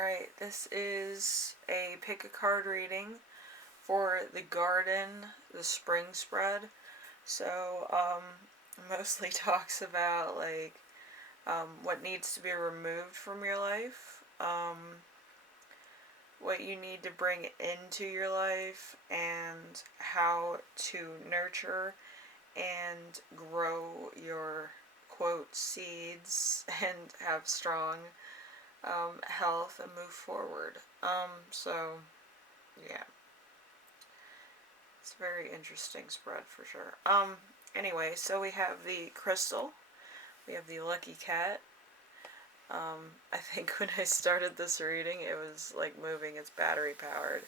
Alright, this is a pick a card reading for the garden, the spring spread. So, mostly talks about what needs to be removed from your life, what you need to bring into your life, and how to nurture and grow your quote seeds and have strong health and move forward. So yeah, it's a very interesting spread for sure. Anyway, so we have the crystal, we have the lucky cat. I think when I started this reading, it was like moving. It's battery powered,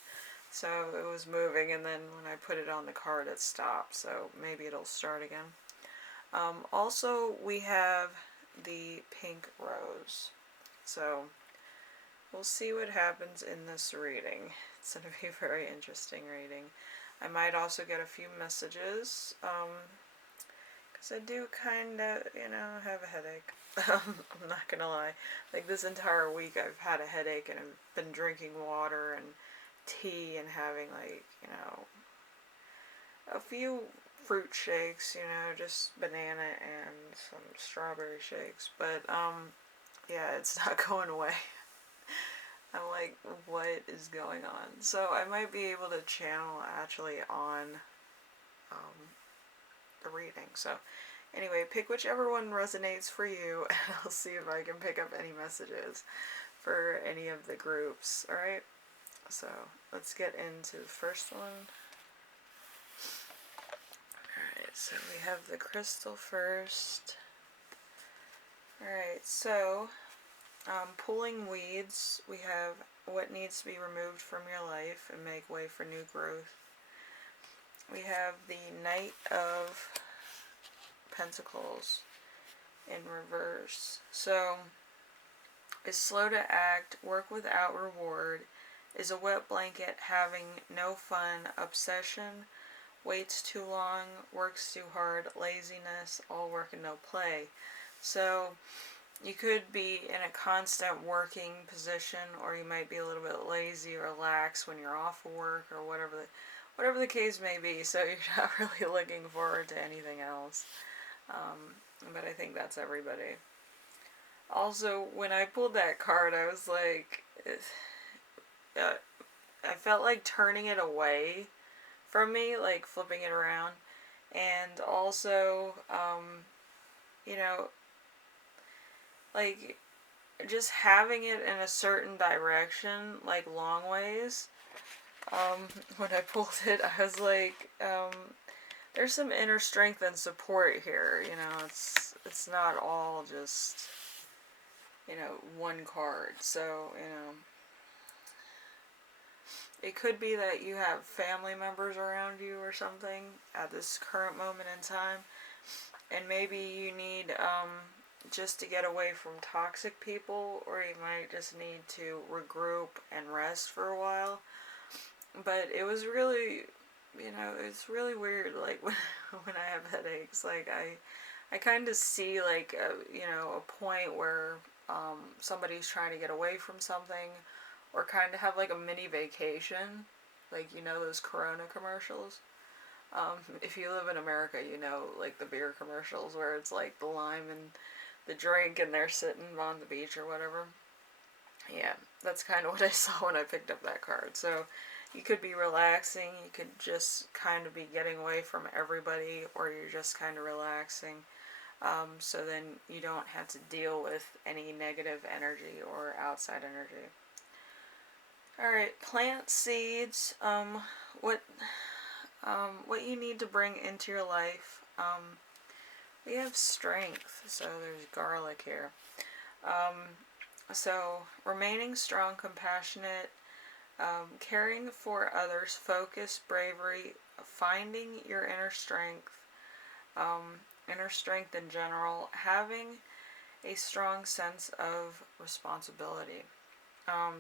so it was moving, and then when I put it on the card, it stopped. So maybe it'll start again. Also, we have the pink rose. So we'll see what happens in this reading. It's going to be a very interesting reading. I might also get a few messages, because I do kind of, have a headache. I'm not going to lie. Like, this entire week I've had a headache, and I've been drinking water and tea and having, a few fruit shakes, just banana and some strawberry shakes. But, yeah, it's not going away. I'm like, what is going on? So I might be able to channel actually on the reading. So anyway, pick whichever one resonates for you, and I'll see if I can pick up any messages for any of the groups. Alright? So let's get into the first one. Alright, so we have the crystal first. Alright, so pulling weeds, we have what needs to be removed from your life and make way for new growth. We have the Knight of Pentacles in reverse. So, is slow to act, work without reward, is a wet blanket, having no fun, obsession, waits too long, works too hard, laziness, all work and no play. So, you could be in a constant working position, or you might be a little bit lazy or lax when you're off of work, or whatever the case may be. So you're not really looking forward to anything else. But I think that's everybody. Also, when I pulled that card, I was like, I felt like turning it away from me, like flipping it around, and also, like just having it in a certain direction, like long ways. When I pulled it, I was like, there's some inner strength and support here. It's not all just, one card. So, it could be that you have family members around you or something at this current moment in time, and maybe you need, just to get away from toxic people, or you might just need to regroup and rest for a while. But it was really, it's really weird, like, when I have headaches, like, I kind of see, like, a point where, somebody's trying to get away from something, or kind of have, like, a mini vacation, like, those Corona commercials. If you live in America, like, the beer commercials where it's, like, the lime and the drink, and they're sitting on the beach or whatever. Yeah, that's kind of what I saw when I picked up that card. So you could be relaxing, you could just kind of be getting away from everybody, or you're just kind of relaxing, so then you don't have to deal with any negative energy or outside energy. Alright, plant seeds. What you need to bring into your life. We have strength, so there's garlic here. So remaining strong, compassionate, caring for others, focus, bravery, finding your inner strength in general, having a strong sense of responsibility. I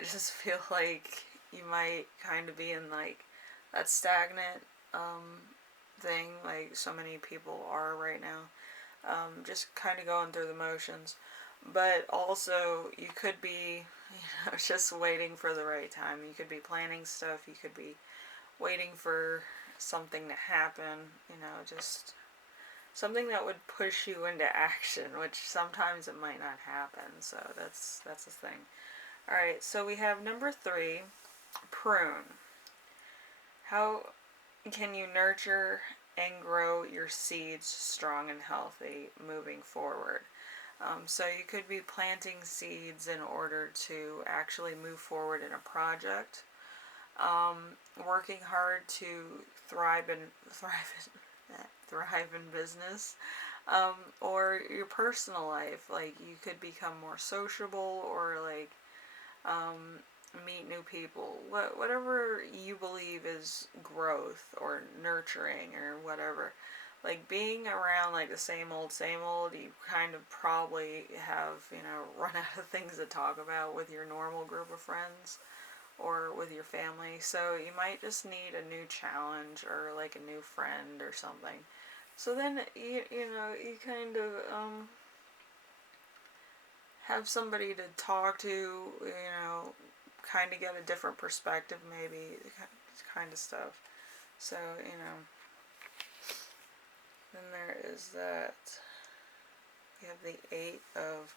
just feel like you might kind of be in, like, that stagnant thing, like so many people are right now. just kind of going through the motions. But also, you could be, just waiting for the right time. You could be planning stuff. You could be waiting for something to happen. Just something that would push you into action, which sometimes it might not happen. So that's the thing. All right. So we have number 3, prune. How can you nurture and grow your seeds strong and healthy moving forward? So you could be planting seeds in order to actually move forward in a project, working hard to thrive in business, or your personal life. Like, you could become more sociable, or like meet new people. Whatever you believe is growth or nurturing or whatever. Like, being around like the same old, you kind of probably have, run out of things to talk about with your normal group of friends or with your family. So you might just need a new challenge or like a new friend or something. So then you kind of have somebody to talk to, kind of get a different perspective, maybe, kind of stuff. So, then there is that. We have the 8 of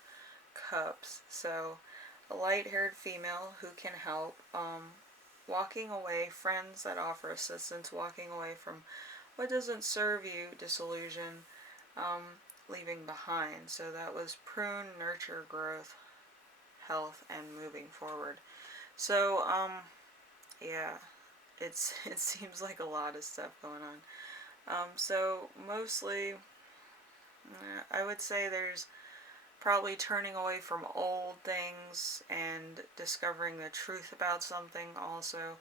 Cups. So, a light-haired female who can help. Walking away, friends that offer assistance, walking away from what doesn't serve you, disillusion, leaving behind. So that was prune, nurture, growth, health, and moving forward. So, yeah, it seems like a lot of stuff going on. So mostly, I would say there's probably turning away from old things and discovering the truth about something also.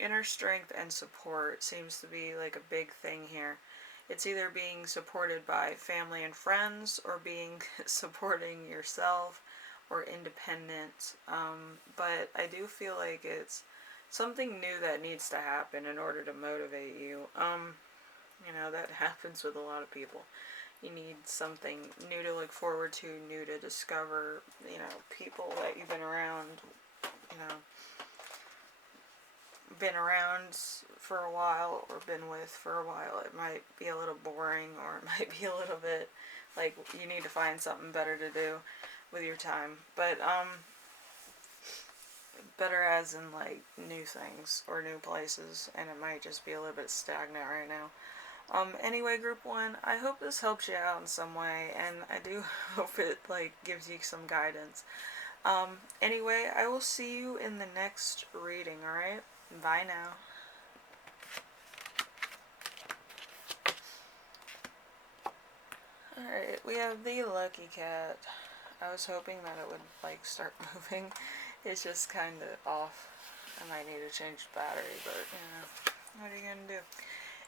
Inner strength and support seems to be like a big thing here. It's either being supported by family and friends, or being supporting yourself, or independent. But I do feel like it's something new that needs to happen in order to motivate you. That happens with a lot of people. You need something new to look forward to, new to discover, people that you've been around, for a while or been with for a while. It might be a little boring, or it might be a little bit like you need to find something better to do with your time. But, better as in like new things or new places, and it might just be a little bit stagnant right now. Anyway, group 1, I hope this helps you out in some way, and I do hope it like gives you some guidance. Anyway, I will see you in the next reading, alright? Bye now. Alright, we have the lucky cat. I was hoping that it would like start moving. It's just kind of off. I might need to change the battery, but what are you gonna do?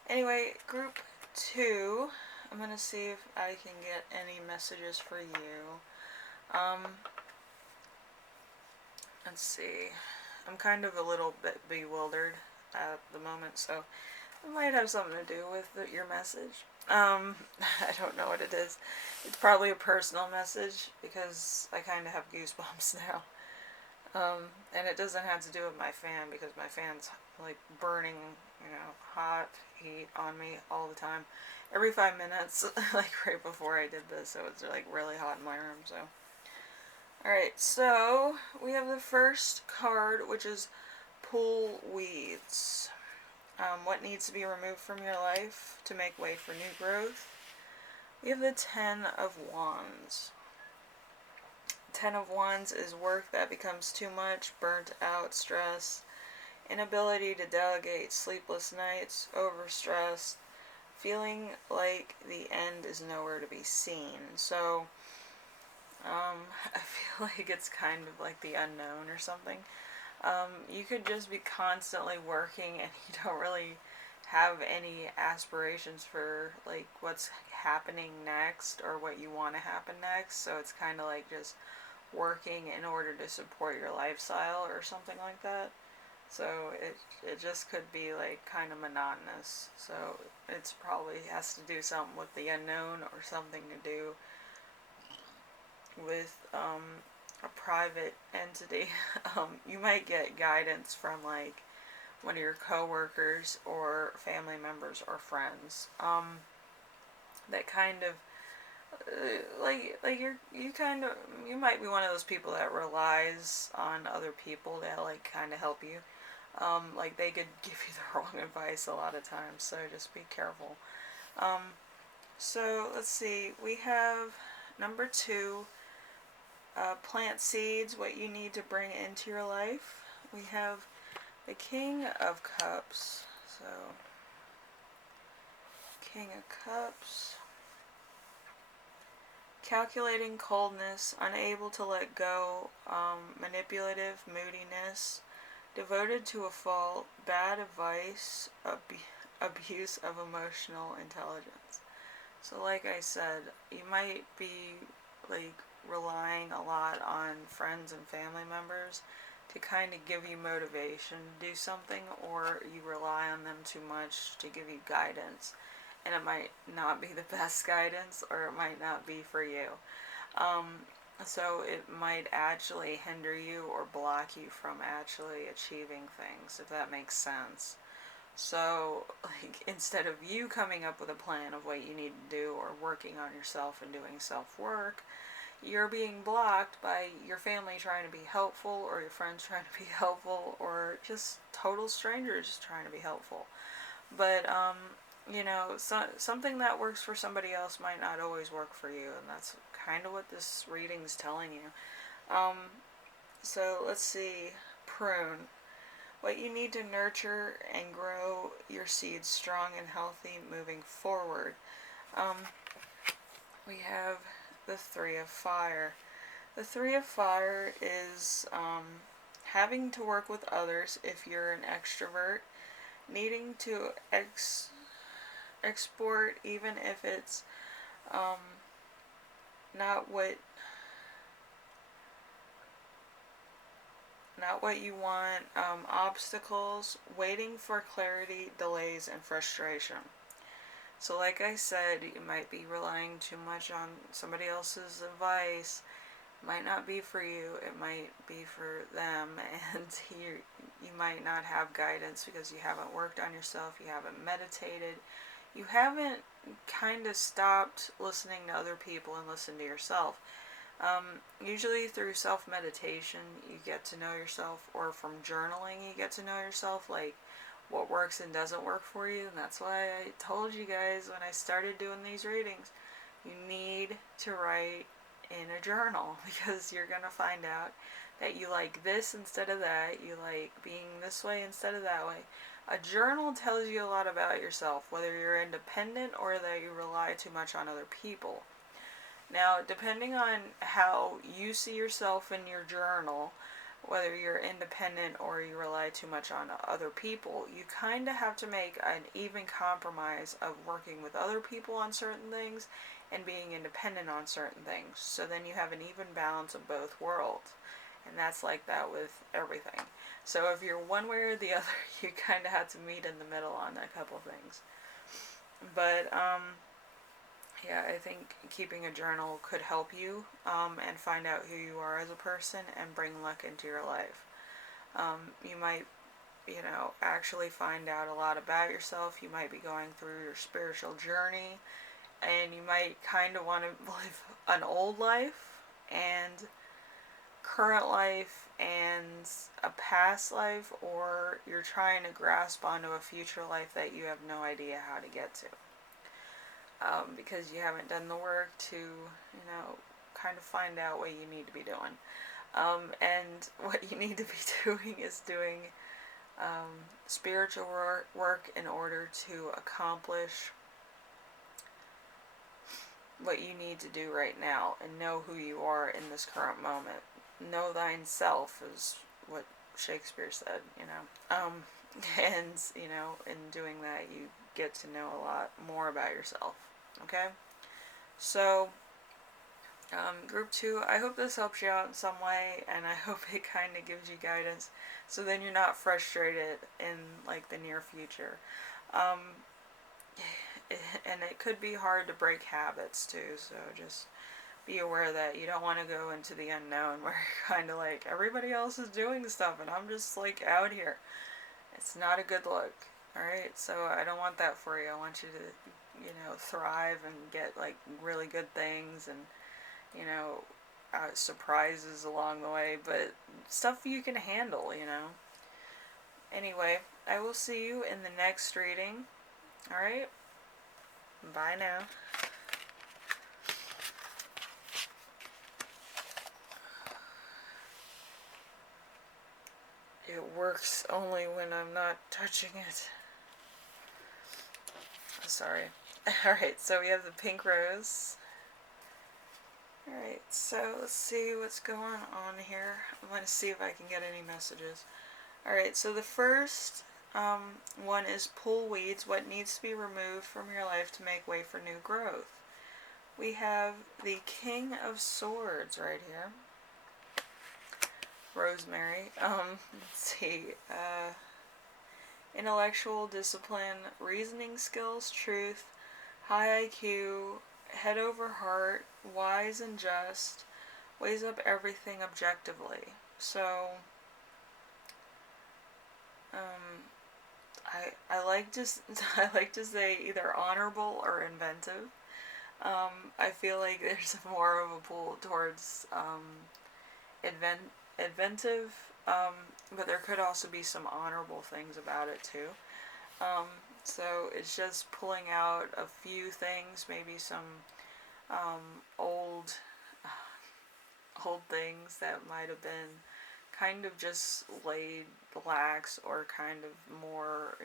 Anyway, group 2, I'm gonna see if I can get any messages for you. Let's see. I'm kind of a little bit bewildered at the moment, so it might have something to do with your message. I don't know what it is. It's probably a personal message, because I kind of have goosebumps now. And it doesn't have to do with my fan, because my fan's like burning, hot heat on me all the time. Every 5 minutes, like right before I did this, so it's like really hot in my room, so. Alright, so we have the first card, which is pull weeds. What needs to be removed from your life to make way for new growth? We have the 10 of Wands. 10 of Wands is work that becomes too much, burnt out, stress, inability to delegate, sleepless nights, overstressed, feeling like the end is nowhere to be seen. So, I feel like it's kind of like the unknown or something. You could just be constantly working, and you don't really have any aspirations for like what's happening next or what you want to happen next. So it's kind of like just working in order to support your lifestyle or something like that. So it just could be like kind of monotonous. So it's probably has to do something with the unknown or something to do with a private entity. You might get guidance from like one of your coworkers or family members or friends. That kind of you might be one of those people that relies on other people to like kind of help you. Like they could give you the wrong advice a lot of times, so just be careful. Um, so let's see, we have number 2, plant seeds, what you need to bring into your life. We have the King of Cups. So, King of Cups. Calculating coldness, unable to let go, manipulative moodiness, devoted to a fault, bad advice, abuse of emotional intelligence. So like I said, you might be like relying a lot on friends and family members to kind of give you motivation to do something, or you rely on them too much to give you guidance, and it might not be the best guidance, or it might not be for you. Um, so it might actually hinder you or block you from actually achieving things, if that makes sense. So, like, instead of you coming up with a plan of what you need to do or working on yourself and doing self-work, you're being blocked by your family trying to be helpful, or your friends trying to be helpful, or just total strangers just trying to be helpful. But, something that works for somebody else might not always work for you, and that's kind of what this reading's telling you. So let's see, Prune. What you need to nurture and grow your seeds strong and healthy moving forward. We have the 3 of Fire. The 3 of Fire is having to work with others if you're an extrovert, needing to export even if it's not what you want, obstacles, waiting for clarity, delays, and frustration. So like I said, you might be relying too much on somebody else's advice. It might not be for you, it might be for them, and you might not have guidance because you haven't worked on yourself, you haven't meditated, you haven't kind of stopped listening to other people and listen to yourself. Usually through self-meditation you get to know yourself, or from journaling you get to know yourself, like what works and doesn't work for you. And that's why I told you guys when I started doing these readings, you need to write in a journal, because you're going to find out that you like this instead of that, you like being this way instead of that way. A journal tells you a lot about yourself, whether you're independent or that you rely too much on other people. Now, depending on how you see yourself in your journal, whether you're independent or you rely too much on other people, you kind of have to make an even compromise of working with other people on certain things and being independent on certain things. So then you have an even balance of both worlds. And that's like that with everything. So if you're one way or the other, you kind of have to meet in the middle on a couple things. But, yeah, I think keeping a journal could help you and find out who you are as a person and bring luck into your life. You might, actually find out a lot about yourself. You might be going through your spiritual journey, and you might kind of want to live an old life and current life and a past life, or you're trying to grasp onto a future life that you have no idea how to get to. Because you haven't done the work to, kind of find out what you need to be doing. And what you need to be doing is doing spiritual work in order to accomplish what you need to do right now, and know who you are in this current moment. Know thine self is what Shakespeare said, and, in doing that you get to know a lot more about yourself. Okay? So, Group 2, I hope this helps you out in some way, and I hope it kind of gives you guidance, so then you're not frustrated in, like, the near future. Um, and it could be hard to break habits, too, so just be aware that you don't want to go into the unknown where you're kind of like, everybody else is doing stuff, and I'm just, like, out here. It's not a good look, alright? So I don't want that for you. I want you to, thrive and get, like, really good things and, surprises along the way, but stuff you can handle. Anyway, I will see you in the next reading. Alright? Bye now. It works only when I'm not touching it. Sorry. Alright, so we have the pink rose. Alright, so let's see what's going on here. I'm going to see if I can get any messages. Alright, so the first one is pull weeds, what needs to be removed from your life to make way for new growth. We have the King of Swords right here. Rosemary. Let's see. Intellectual discipline, reasoning skills, truth, high IQ, head over heart, wise and just, weighs up everything objectively. So, I like to I like to say either honorable or inventive. I feel like there's more of a pull towards inventive, but there could also be some honorable things about it too. So it's just pulling out a few things, maybe some old things that might have been kind of just laid lax or kind of more,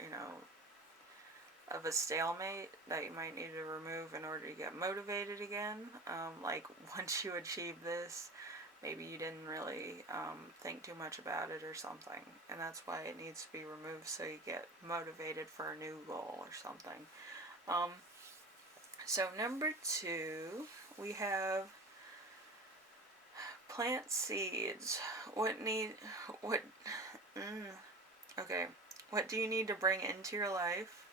of a stalemate that you might need to remove in order to get motivated again. Like once you achieve this, maybe you didn't really think too much about it or something, and that's why it needs to be removed, so you get motivated for a new goal or something. So number 2, we have plant seeds. What do you need to bring into your life?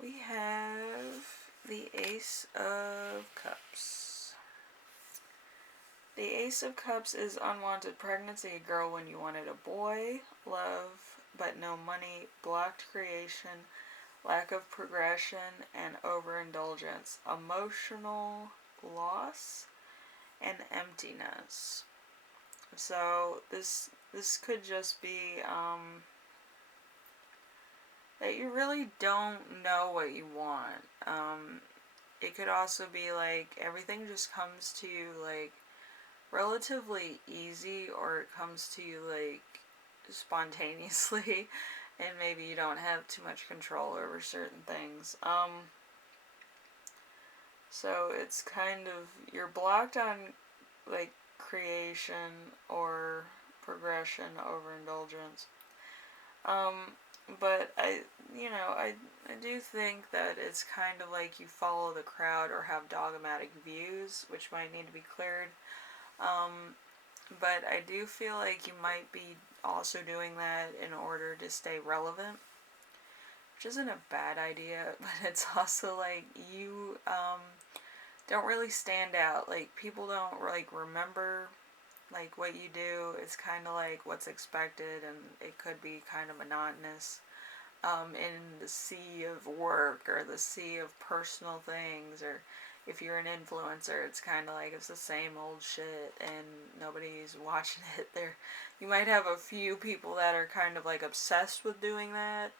We have the Ace of Cups. The Ace of Cups is unwanted pregnancy, a girl when you wanted a boy, love but no money, blocked creation, lack of progression, and overindulgence, emotional loss, and emptiness. So this could just be that you really don't know what you want. It could also be like everything just comes to you like relatively easy, or it comes to you like spontaneously, and maybe you don't have too much control over certain things. So it's kind of, you're blocked on like creation or progression, overindulgence. But I do think that it's kind of like you follow the crowd or have dogmatic views, which might need to be cleared. But I do feel like you might be also doing that in order to stay relevant, which isn't a bad idea, but it's also like you don't really stand out. Like people don't like remember like what you do. It's kind of like what's expected, and it could be kind of monotonous in the sea of work or the sea of personal things, or if you're an influencer, it's kind of like it's the same old shit and nobody's watching it. You might have a few people that are kind of like obsessed with doing that,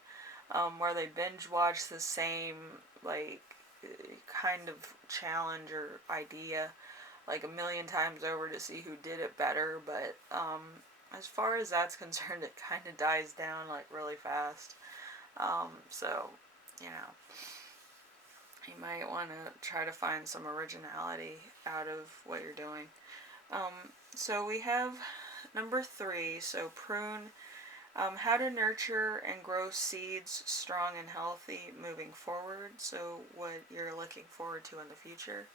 where they binge watch the same like kind of challenge or idea like a million times over to see who did it better, but as far as that's concerned, it kind of dies down like really fast. So, you might want to try to find some originality out of what you're doing. So we have number 3, so prune, how to nurture and grow seeds strong and healthy moving forward, so what you're looking forward to in the future.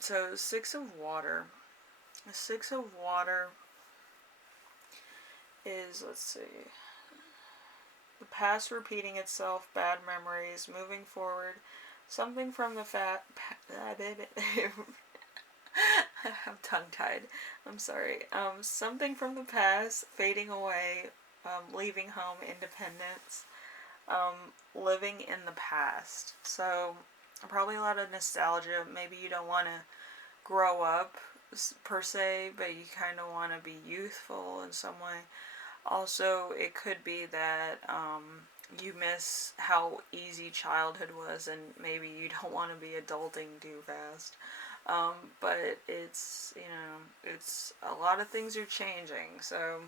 So, Six of Water. The Six of Water is, let's see, the past repeating itself, bad memories, moving forward, something from the I'm tongue-tied. I'm sorry. Something from the past, fading away, leaving home, independence, living in the past. So, probably a lot of nostalgia. Maybe you don't want to grow up per se, but you kind of want to be youthful in some way. Also, it could be that you miss how easy childhood was, and maybe you don't want to be adulting too fast. But it's, it's a lot of things are changing, so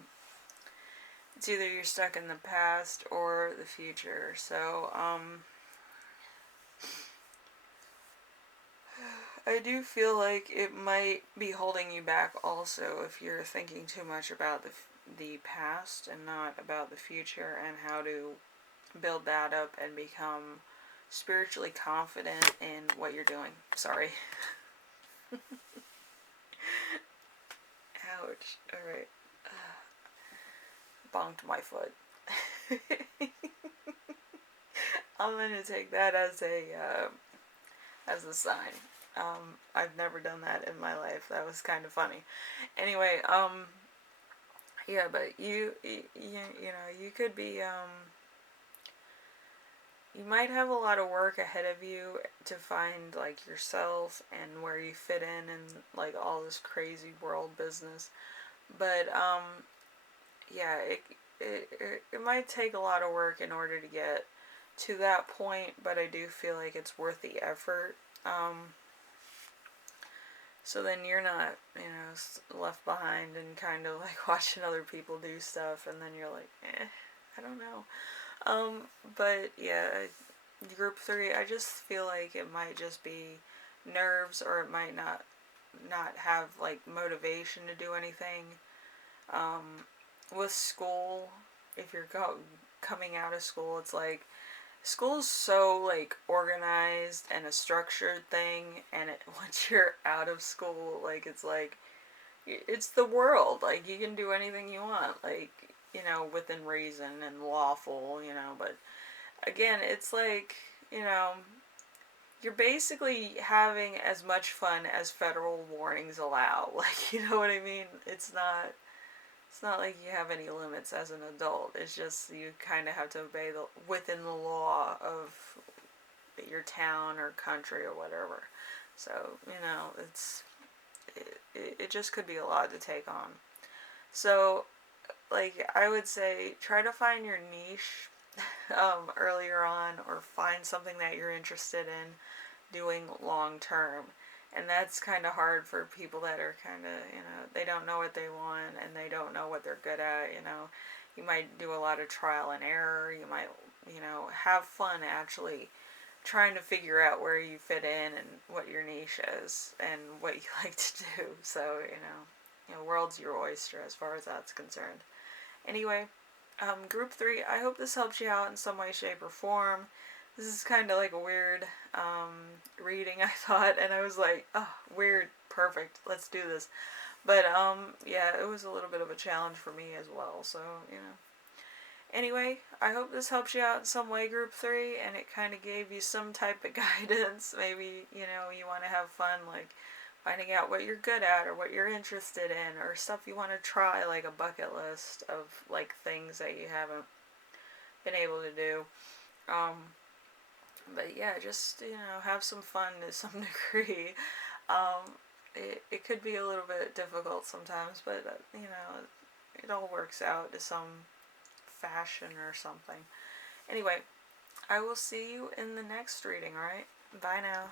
it's either you're stuck in the past or the future. So, I do feel like it might be holding you back also if you're thinking too much about the past and not about the future and how to build that up and become spiritually confident in what you're doing. Sorry. Ouch. Alright. Bonked my foot. I'm gonna take that as a sign. I've never done that in my life. That was kind of funny. Anyway, yeah, but you could be, you might have a lot of work ahead of you to find, like, yourself and where you fit in and, like, all this crazy world business. But, yeah, it might take a lot of work in order to get to that point, but I do feel like it's worth the effort. So then you're not, left behind and kind of like watching other people do stuff, and then you're like, I don't know. But yeah, group 3, I just feel like it might just be nerves, or it might not have like motivation to do anything. With school, if you're coming out of school, it's like school's so like organized and a structured thing, and once you're out of school, like it's the world. Like, you can do anything you want, like, within reason and lawful, but again, it's like, you're basically having as much fun as federal warnings allow. Like, you know what I mean? It's not like you have any limits as an adult. It's just you kind of have to obey within the law of your town or country or whatever. So, it just could be a lot to take on. So, like, I would say try to find your niche earlier on, or find something that you're interested in doing long term. And that's kind of hard for people that are kind of, they don't know what they want and they don't know what they're good at. You might do a lot of trial and error. You might, have fun actually trying to figure out where you fit in and what your niche is and what you like to do. So, world's your oyster as far as that's concerned. Anyway, group 3, I hope this helps you out in some way, shape, or form. This is kind of like a weird reading, I thought, and I was like, oh, weird, perfect, let's do this. But, yeah, it was a little bit of a challenge for me as well, so, Anyway, I hope this helps you out in some way, group 3, and it kind of gave you some type of guidance. Maybe, you want to have fun, like, finding out what you're good at or what you're interested in, or stuff you want to try, like a bucket list of, like, things that you haven't been able to do. But yeah, just, have some fun to some degree. It could be a little bit difficult sometimes, but, it all works out to some fashion or something. Anyway, I will see you in the next reading, alright? Bye now.